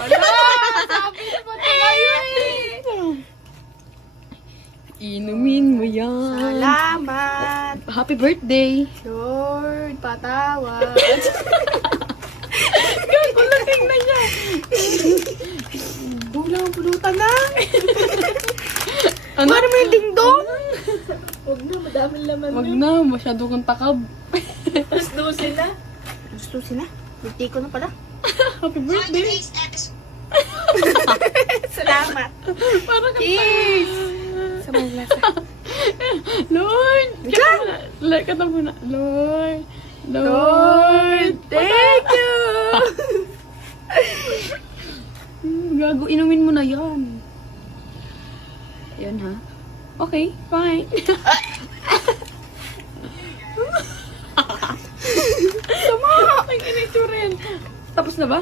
Ala, sabi na ba tayo eh? Inumin mo yan. Salamat, Happy birthday. Lord, patawad. Kulating na niya. Bulang pulutan na. Ano? Para may dingdong. Huwag na, madaming laman Wag yun. na, masyado kang takab. Tapos doon na. Gusto sila. Birthday ko na pala. Happy birthday. Salamat. Para ka Cheers. Sa mga lasa. Lord! Kata mo na. Lord! Lord! Thank you. Gago, inumin mo na yan. Yan ha. Okay, fine. Sama! Ang inito rin. Tapos na ba?